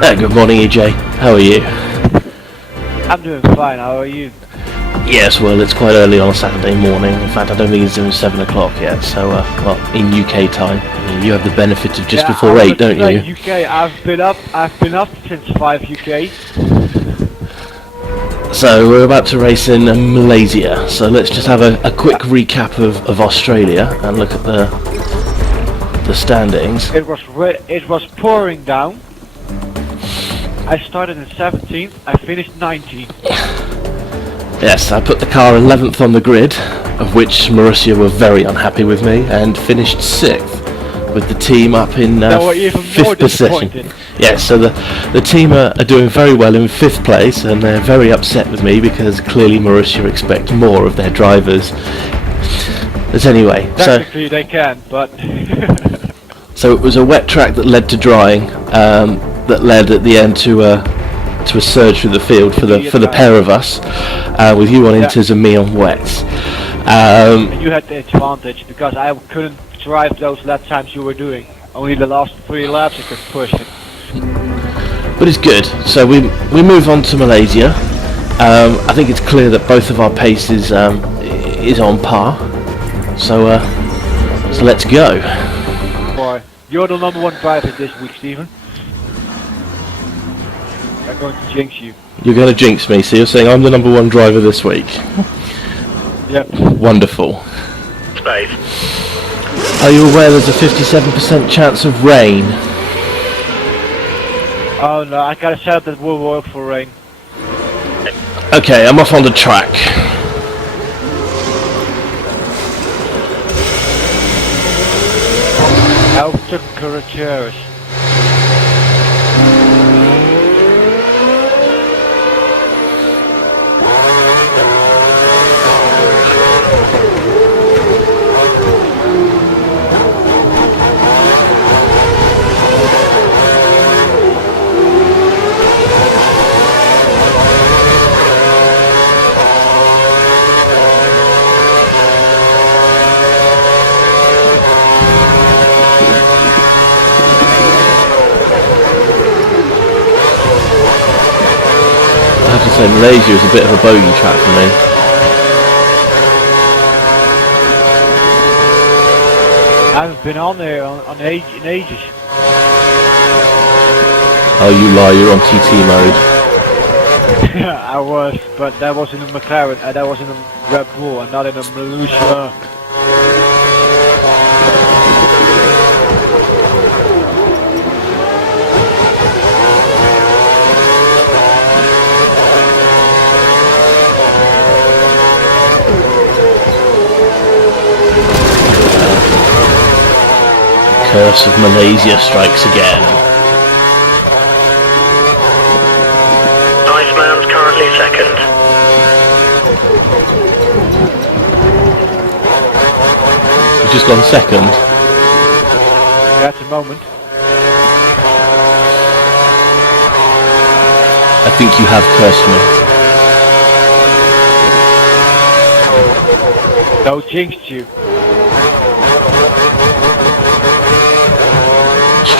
Good morning, EJ. How are you? I'm doing fine, how are you? Yes, well, it's quite early on a Saturday morning. In fact, I don't think it's even 7 o'clock yet. So, well, in UK time, you have the benefit of just before 8, don't you? UK, I've been up since 5 UK. So we're about to race in Malaysia. So let's just have a quick recap of Australia and look at the standings. It was pouring down. I started in 17th, I finished 19th. Yes, I put the car 11th on the grid, of which Marussia were very unhappy with me, and finished 6th, with the team up in 5th position. Yes, so the team are doing very well in 5th place, and they're very upset with me because clearly Marussia expect more of their drivers. But anyway, technically they can, but so it was a wet track that led to drying, that led at the end to a surge through the field for the pair of us, with you on inters and me on wets. You had the advantage because I couldn't drive those lap times you were doing. Only the last 3 laps I could push it. But it's good. So we move on to Malaysia. I think it's clear that both of our paces is on par. So let's go. Boy, you're the number 1 driver this week, Stephen. I'm going to jinx you. You're going to jinx me, so you're saying I'm the number 1 driver this week? Yep. Wonderful. Space. Are you aware there's a 57% chance of rain? Oh no, I got a setup that will work for rain. Okay, I'm off on the track. I took Carreteras. So Malaysia is a bit of a bogey track for me. I haven't been on there in ages. Oh, you lie, you're on TT mode. I was, but that was in a McLaren, and that was in a Red Bull, and not in a Marussia. Curse of Malaysia strikes again. Iceman's currently 2nd. You've just gone 2nd? Yeah, at the moment. I think you have cursed me. No, jinxed you.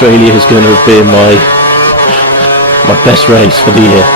Australia is going to have been my best race for the year.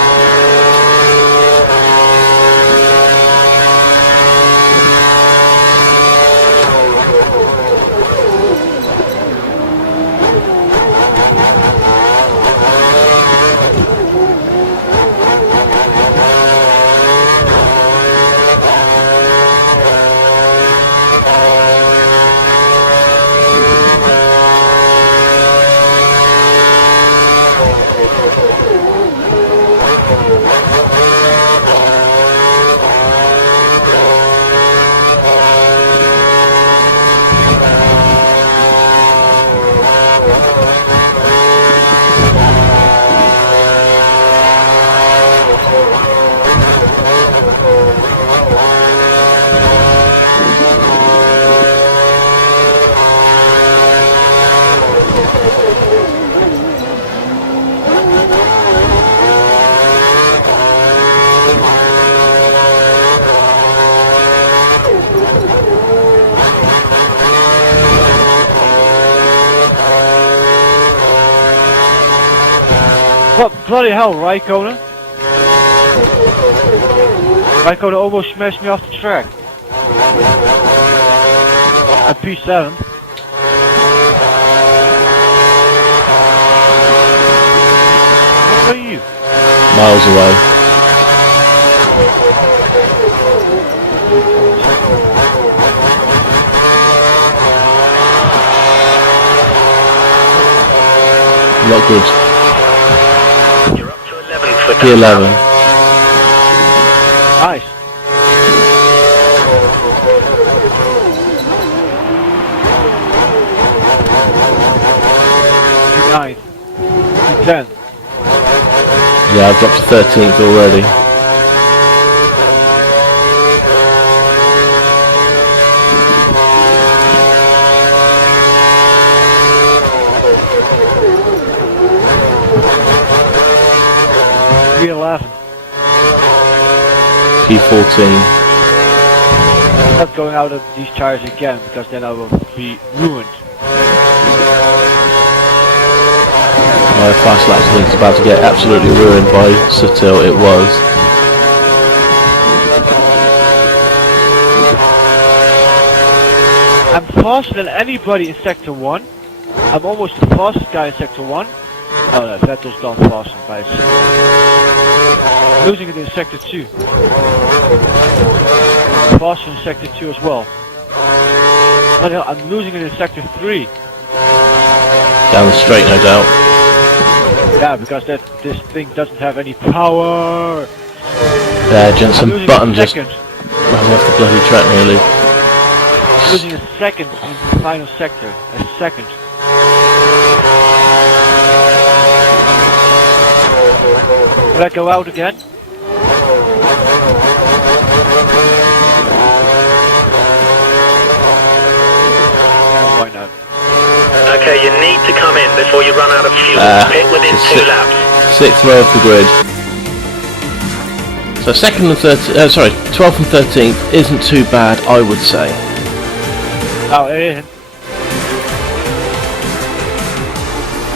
What bloody hell, Raikkonen? Raikkonen almost smashed me off the track. At P7. Where are you? Miles away. Not good. You're up to 11th for P11. Nice. P9. P10. Yeah, I've dropped to 13th already. P11. P14. I'm not going out of these tires again because then I will be ruined. My fast lap is about to get absolutely ruined by Sutil. It was. I'm faster than anybody in Sector 1. I'm almost the fastest guy in Sector 1. Oh no, Vettel's gone faster by a second. Losing it in Sector 2. Faster in Sector 2 as well. Oh no, I'm losing it in Sector 3. Down the straight, no doubt. Yeah, because this thing doesn't have any power. Yeah, Jensen Button just ran second. off the bloody track nearly. Losing a second in the final sector. A second. Will I go out again? Yeah, why not? Okay, you need to come in before you run out of fuel. Pit within 2 laps. 6th row of the grid. So 2nd and 12th and 13th isn't too bad, I would say. Oh, it isn't.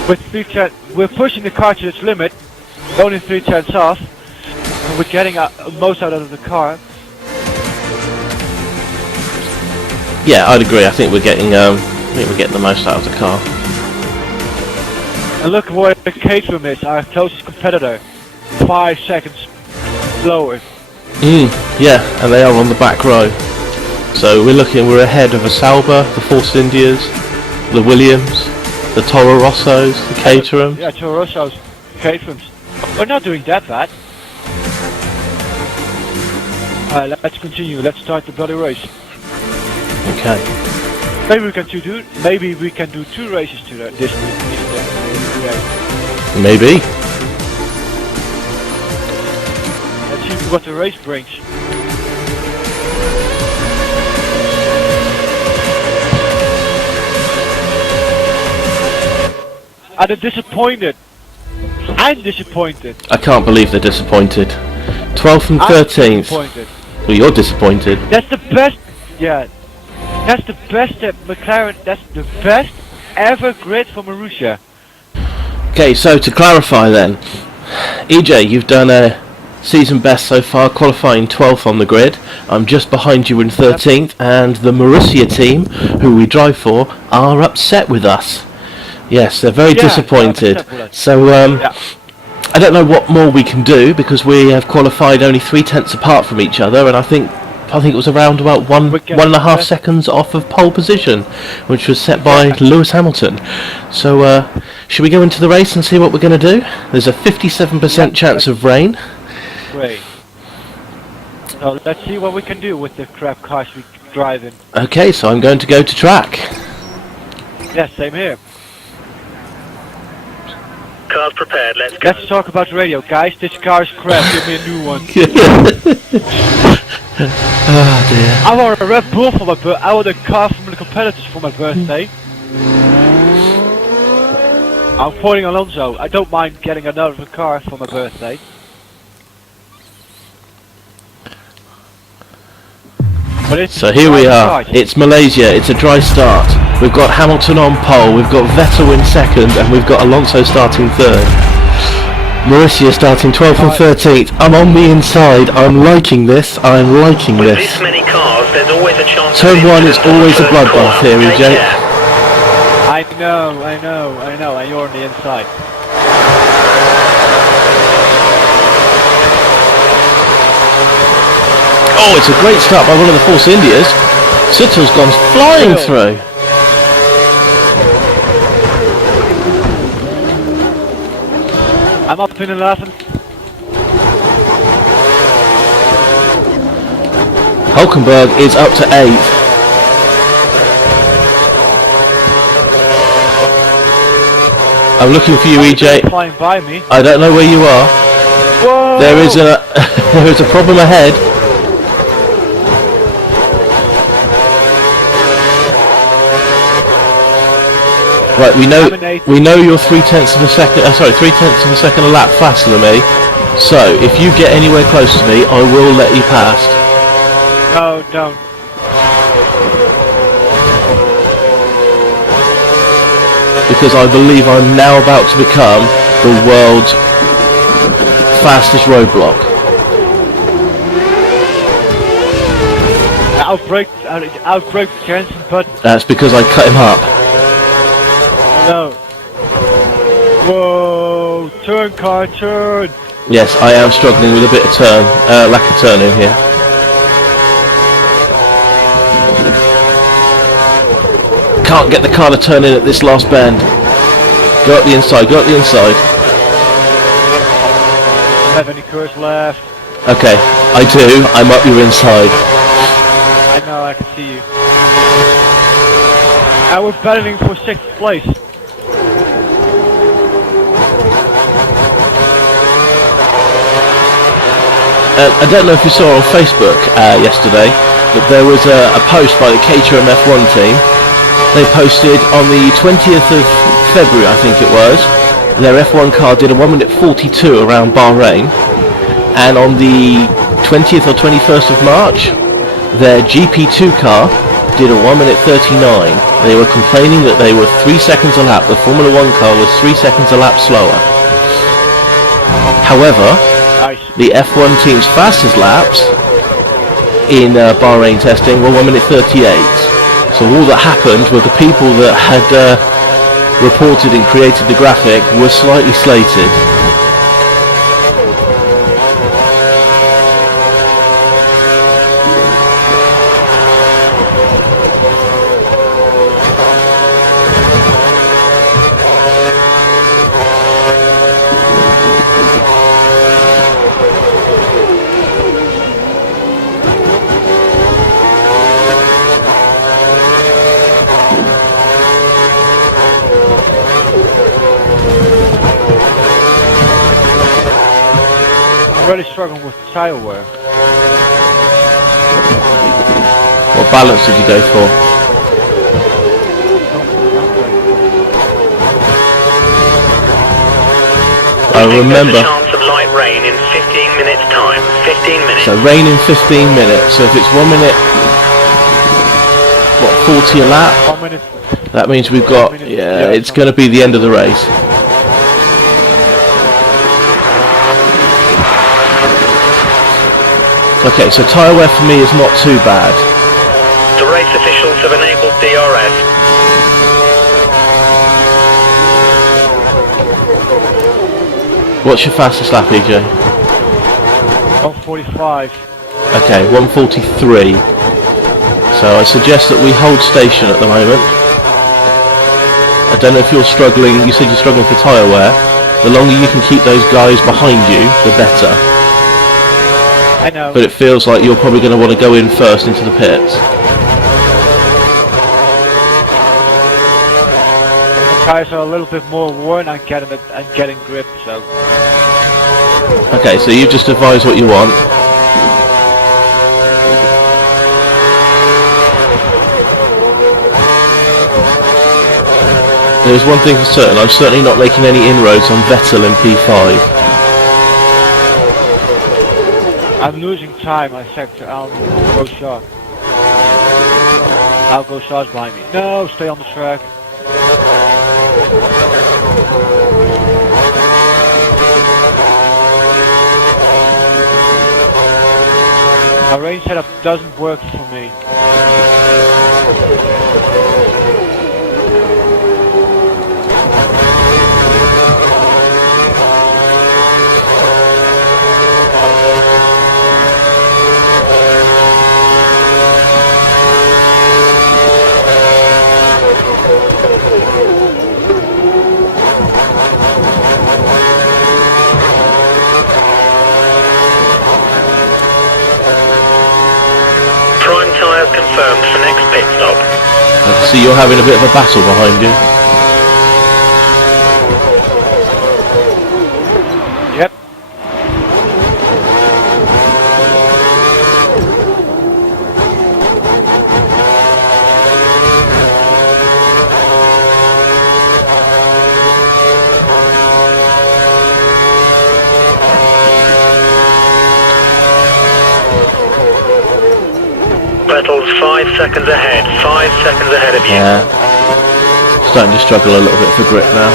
With 3 we're pushing the car to its limit, only 3 tenths off, and we're getting most out of the car. Yeah, I'd agree. I think we're getting the most out of the car. And look where the Caterham is, our closest competitor. 5 seconds slower. Yeah, and they are on the back row. So we're ahead of a Sauber, the Force Indias, the Williams, the Toro Rossos, the Caterham. Yeah, Toro Rossos, Caterhams. We're not doing that bad. Alright, let's continue. Let's start the bloody race. Okay. Maybe we can do 2 races to this day. Maybe. Let's see what the race brings. I'm disappointed. I'm disappointed. I can't believe they're disappointed. 12th and 13th. Disappointed. Well, you're disappointed. That's the best. Yeah. That's the best that McLaren. That's the best ever grid for Marussia. Okay, so to clarify then, EJ, you've done a season best so far, qualifying 12th on the grid. I'm just behind you in 13th, and the Marussia team, who we drive for, are upset with us. Yes, they're very disappointed. So, I don't know what more we can do, because we have qualified only 3 tenths apart from each other, and I think it was around about 1.5 seconds off of pole position, which was set by Lewis Hamilton. So, should we go into the race and see what we're going to do? There's a 57% chance of rain. Great. So let's see what we can do with the crap cars we drive in. Okay, so I'm going to go to track. Yeah, same here. Cars prepared, let's go. Let's talk about the radio. Guys, this car is crap. Give me a new one. Oh dear. I want a Red Bull for my birthday. I want a car from the competitors for my birthday. I'm quoting Alonso. I don't mind getting another car for my birthday. So here we are. It's Malaysia. It's a dry start. We've got Hamilton on pole. We've got Vettel in second, and we've got Alonso starting third. Marussia starting 12th and 13th. I'm on the inside. I'm liking this. I'm liking With this. this many cars, there's always a chance. Turn 1 is always a bloodbath here, Take EJ. care. I know, and you're on the inside. Oh, it's a great start by one of the Force Indias. Sittel's gone flying through. I'm up in 11th. Hulkenberg is up to 8th. I'm looking for you, EJ. Flying by me. I don't know where you are. Whoa! There is a there is a problem ahead. Right, we know you're 3/10 of a second. Sorry, 3/10 of a second a lap faster than me. So if you get anywhere close to me, I will let you past. No, don't. Because I believe I'm now about to become the world's fastest roadblock. Outbreak Jensen, but That's because I cut him up. no. Whoa! Turn, car, turn! Yes, I am struggling with a bit of lack of turning here. Can't get the car to turn in at this last bend. Go up the inside, go up the inside. Don't have any cars left. Okay, I do. I'm up your inside. I know, I can see you. And we're battling for 6th place. I don't know if you saw on Facebook yesterday, but there was a post by the Caterham F1 team. They posted on the 20th of February, I think it was, their F1 car did a 1 minute 42 around Bahrain, and on the 20th or 21st of March, their GP2 car did a 1 minute 39. They were complaining that they were 3 seconds a lap. The Formula 1 car was 3 seconds a lap slower. However, the F1 team's fastest laps in Bahrain testing were 1 minute 38. So all that happened were the people that had reported and created the graphic were slightly slated. I'm really struggling with tire wear. What balance did you go for? I remember. There's a chance of light rain in 15 minutes time. 15 minutes. So rain in 15 minutes. So if it's 1 minute, what, 40 a lap? 1 minute. That means we've got, yeah, it's going to be the end of the race. Okay, so tyre wear for me is not too bad. The race officials have enabled DRS. What's your fastest lap, EJ? 145. Okay, 143. So I suggest that we hold station at the moment. I don't know if you're struggling, you said you're struggling for tyre wear. The longer you can keep those guys behind you, the better. I know. But it feels like you're probably going to want to go in first into the pits. The tires are a little bit more worn and getting grip, so. Okay, so you just advise what you want. There's one thing for certain, I'm certainly not making any inroads on Vettel in P5. I'm losing time, I sector. I'll go short. I'll go short behind me. No, stay on the track. My range setup doesn't work for me. Confirmed for next pit stop. I can see you're having a bit of a battle behind you. Yep. Vettel's 5 seconds ahead. 5 seconds ahead of you. Yeah. Starting to struggle a little bit for grip now.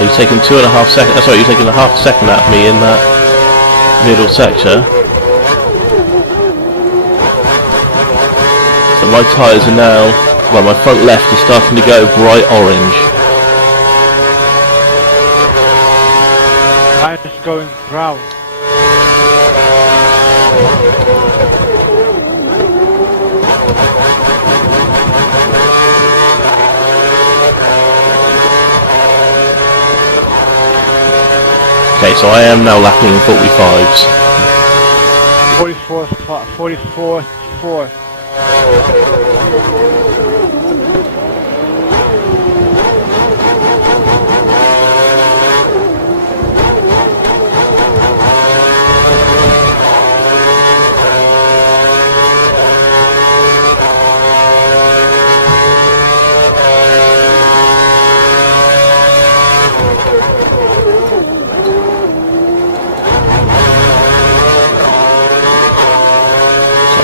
You're taking 2.5 seconds. Sorry, you're taking a half second out of me in that middle sector. So my tyres are now, well, my front left is starting to go bright orange. Mine is going brown. Okay, so I am now lapping in 45s. 44-4.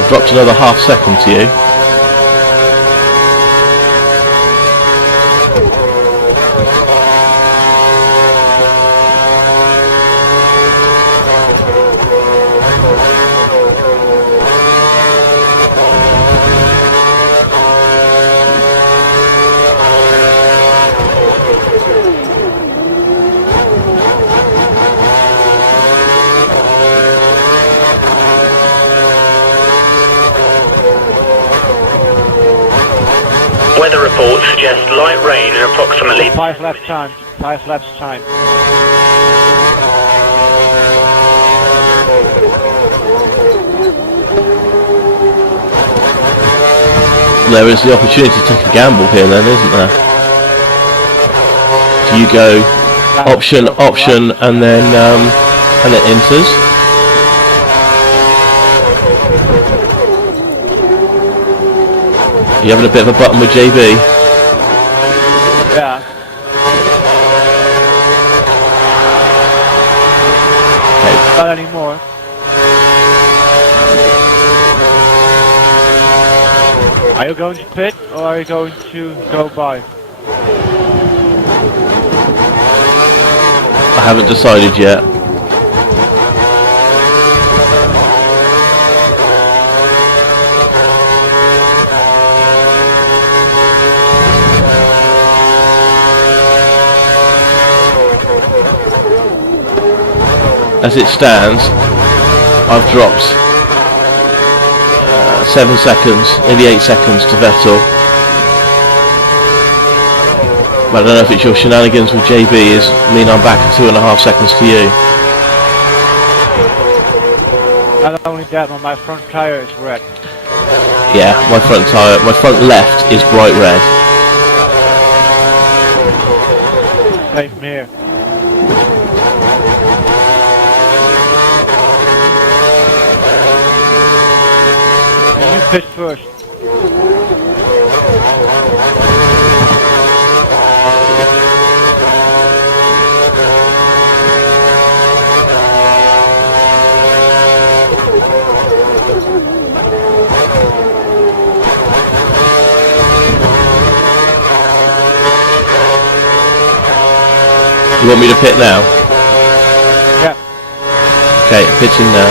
Dropped another half second to you. Weather reports suggest light rain in approximately 5 laps time. 5 laps time. There is the opportunity to take a gamble here then, isn't there? Do you go option, and then it enters? You having a bit of a button with JB? Yeah. Okay. Not anymore. Are you going to pit or are you going to go by? I haven't decided yet. As it stands, I've dropped 7 seconds, nearly 8 seconds to Vettel. But I don't know if it's your shenanigans with JB is mean I'm back 2.5 seconds to you. Not only that, but my front tire is red. Yeah, my front left is bright red. Same here. You pit first. You want me to pit now? Yeah. Okay, pitching now.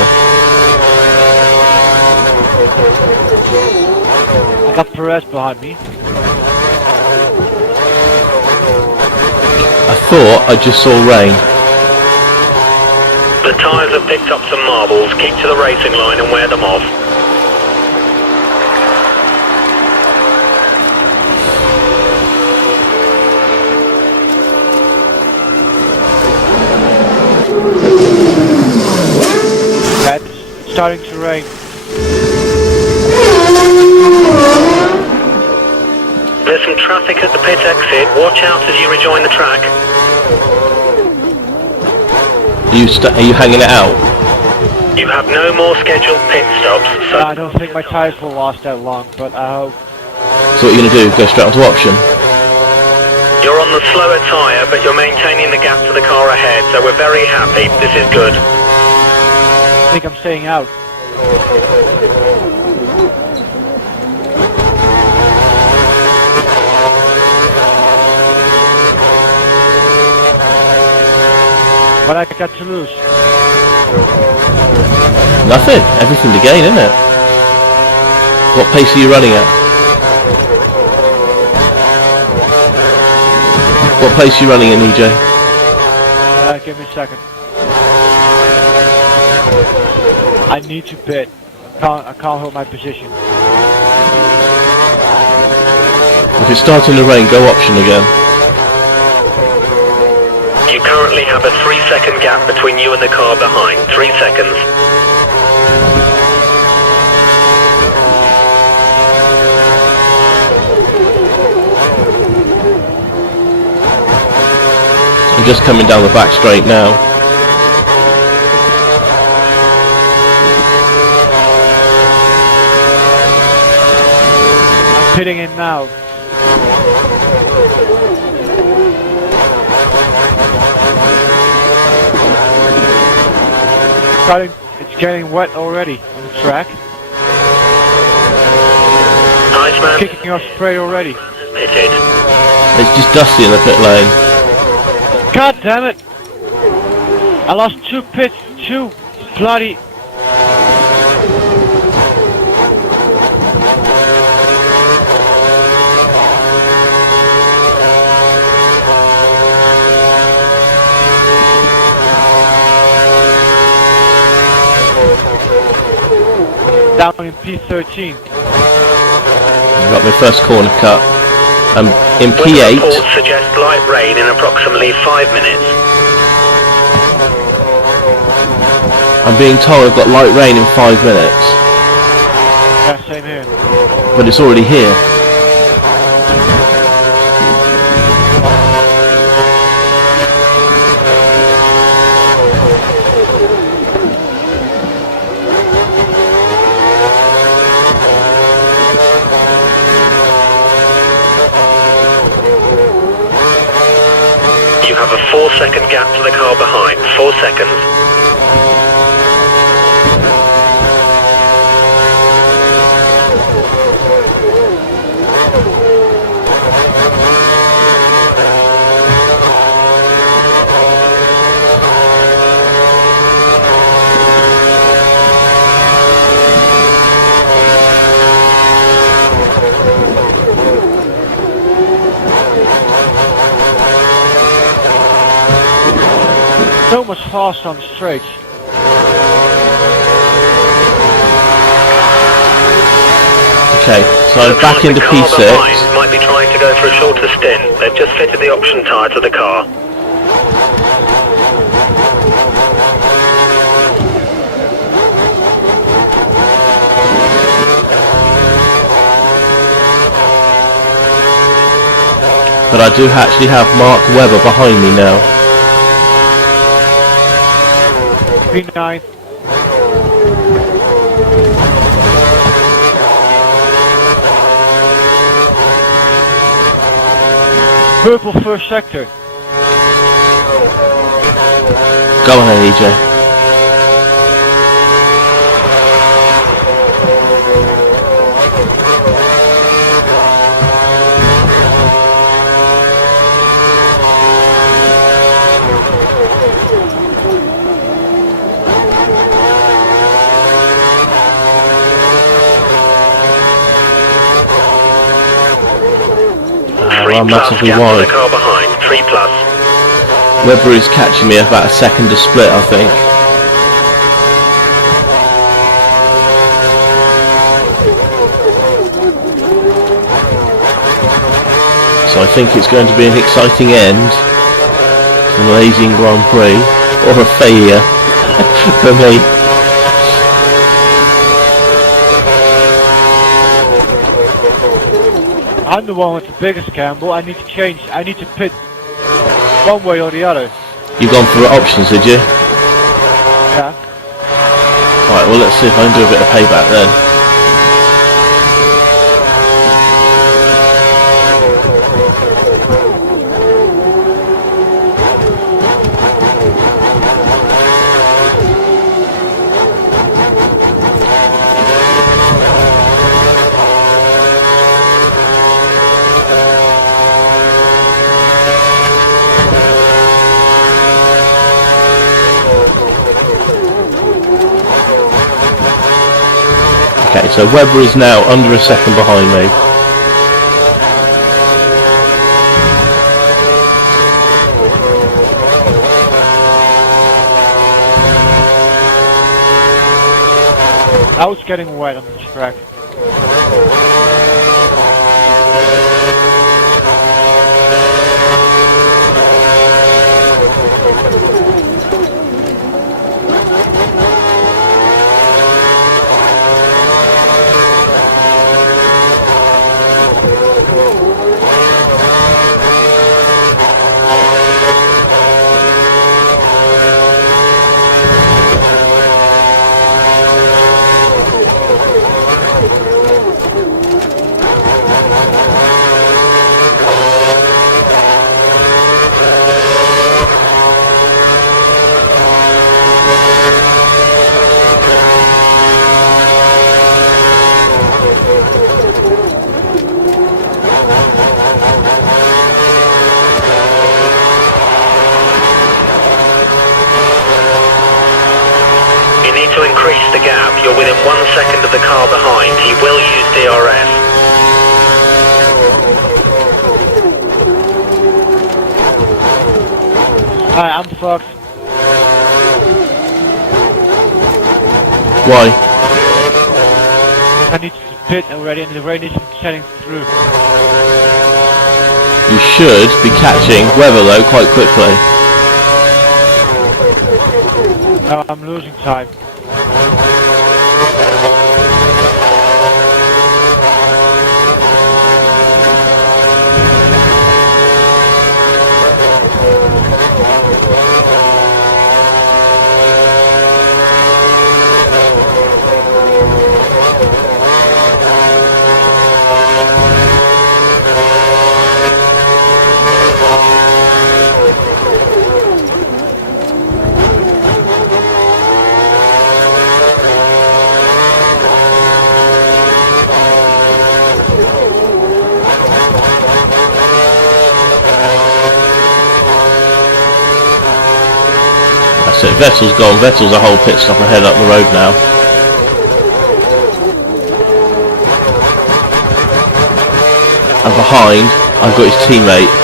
I got Perez behind me. I thought I just saw rain. The tyres have picked up some marbles. Keep to the racing line and wear them off. Yeah, it's starting to rain. There's some traffic at the pit exit. Watch out as you rejoin the track. Are you hanging it out? You have no more scheduled pit stops, so... I don't think my tires will last that long, but I hope. So what are you going to do? Go straight onto option? You're on the slower tyre, but you're maintaining the gap to the car ahead, so we're very happy. This is good. I think I'm staying out. What I got to lose? Nothing. Everything to gain, isn't it? What pace are you running at? What pace are you running in, EJ? Give me a second. I need to pit. I can't hold my position. If it's starting to rain, go option again. You currently have a 3-second gap between you and the car behind. 3 seconds. I'm just coming down the back straight now. I'm pitting in now. It's getting wet already on the track. Nice man. Kicking off spray already. Pitted. It's just dusty in the pit lane. God damn it! I lost 2 pits, 2 bloody... Down in P13. Got my first corner cut. I'm in Weather P8. reports suggest light rain in approximately 5 minutes. I'm being told I've got light rain in 5 minutes. Yeah, same here. But it's already here. You have a 4-second gap to the car behind. 4 seconds. So much faster on the straight. Okay, so I'm back into The car P6. behind might be trying to go for a shorter stint. They've just fitted the option tyre to the car. but I do actually have Mark Webber behind me now. P9. Purple first sector. Go on then, EJ. I'm massively wide. The car behind, 3 plus. Webber is catching me about a second to split, I think. So I think it's going to be an exciting end to the Malaysian Grand Prix, or a failure for me. I'm the one with the biggest gamble. I need to change. I need to pit one way or the other. You've gone for options, did you? Yeah. Right, well let's see if I can do a bit of payback then. Okay, so Webber is now under a second behind me. I was getting wet on this track. To increase the gap, you're within 1 second of the car behind. He will use DRS. Alright, I'm fucked. Why? I need to pit already and the rain isn't setting through. You should be catching Webber though quite quickly. No, I'm losing time. That's it, Vettel's gone. Vettel's a whole pit stop ahead up the road now. And behind, I've got his teammate.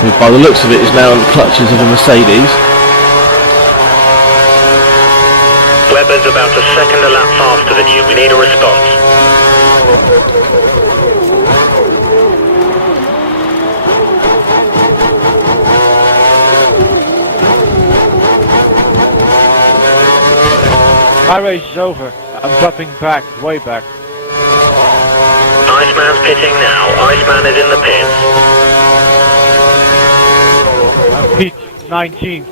Who by the looks of it is now in the clutches of a Mercedes. Webber's about a second a lap faster than you. We need a response. My race is over. I'm dropping back, way back. Iceman's pitting now. Iceman is in the pits. I'm Pete 19.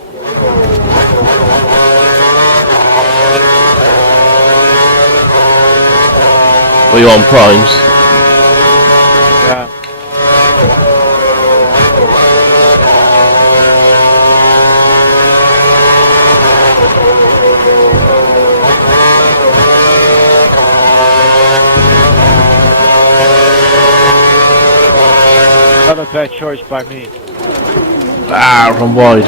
Were you on primes? Yeah. Not a bad choice by me. Ah, run wide.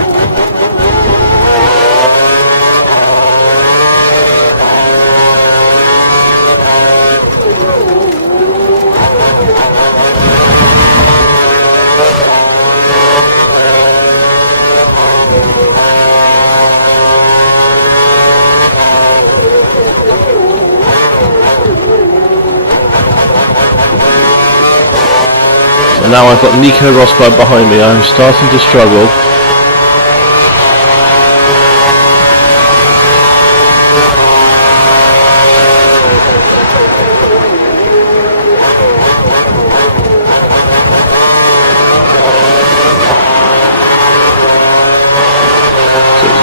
So now I've got Nico Rosberg behind me. I'm starting to struggle.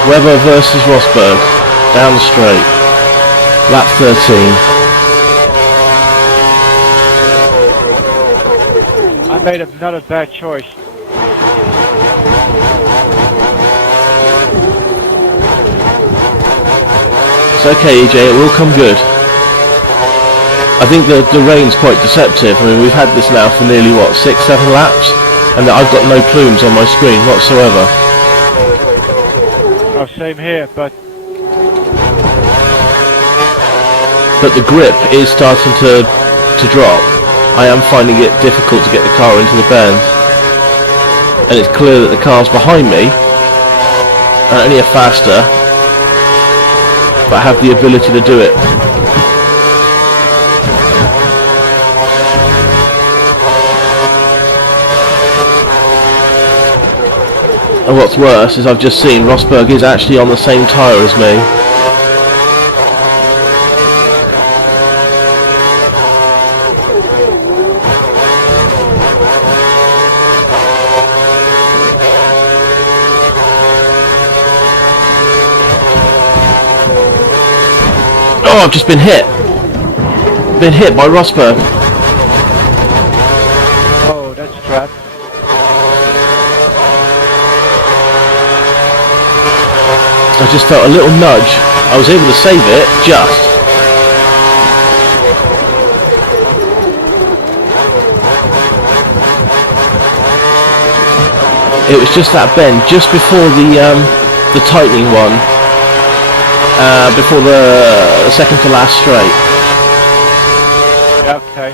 Webber versus Rosberg, down the straight, lap 13. I made another bad choice. It's okay, EJ, it will come good. I think the rain's quite deceptive. I mean, we've had this now for nearly, what, 6-7 laps? And I've got no plumes on my screen whatsoever. Oh, same here, but the grip is starting to drop. I am finding it difficult to get the car into the bend. And it's clear that the cars behind me are only faster, but have the ability to do it. And what's worse is I've just seen Rosberg is actually on the same tyre as me. Oh, I've just been hit. Been hit by Rosberg. oh, that's a trap. I just felt a little nudge. I was able to save it, just. It was just that bend, just before the tightening one, before the second to last straight. Yeah, okay.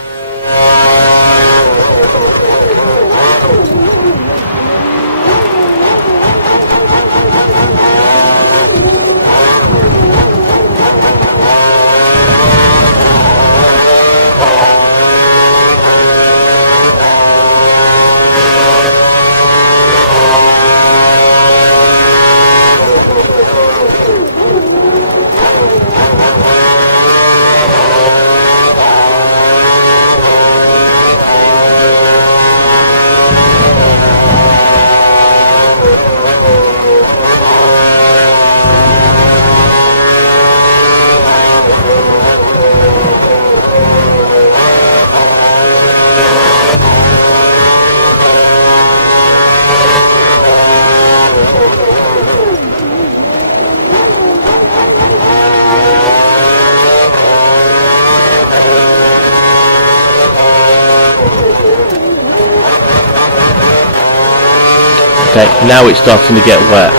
Okay, now it's starting to get wet.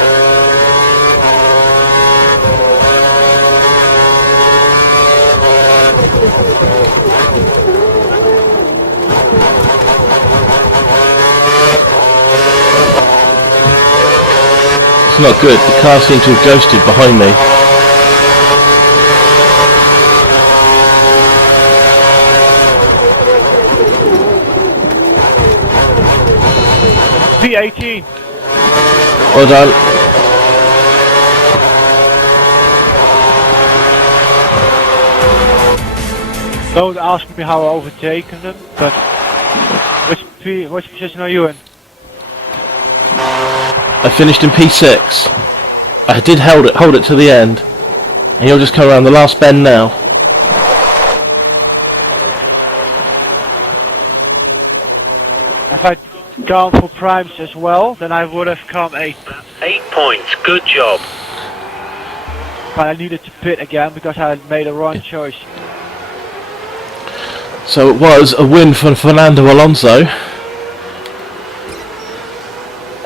It's not good, the car seems to have ghosted behind me. P18. Well done. Don't ask me how I overtaken them, but which position are you in? I finished in P6. I did hold it to the end. And you'll just come around the last bend now. If I'd gone for primes as well, then I would have come 8th. 8 points, good job. But I needed to pit again because I had made a wrong choice. So it was a win for Fernando Alonso.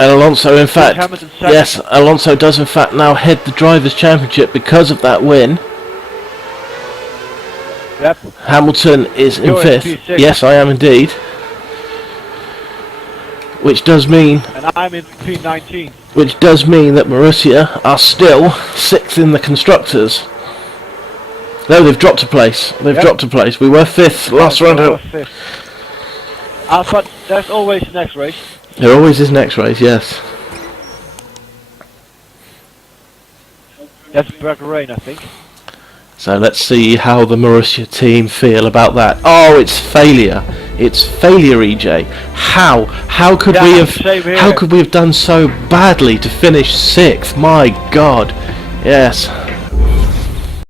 And Alonso, in fact, yes, Alonso does in fact now head the Drivers' Championship because of that win. Yep. Hamilton is in You're 5th. in P6. Yes, I am indeed. Which does mean... And I'm in P19. Which does mean that Marussia are still 6th in the Constructors. No, they've dropped a place. They've dropped a place. We were 5th last round out. But there's always the next race. There always is next race, yes. That's Bahrain, I think. So let's see how the Marussia team feel about that. Oh, it's failure. It's failure, EJ. How could we have done so badly to finish 6th? My God. Yes.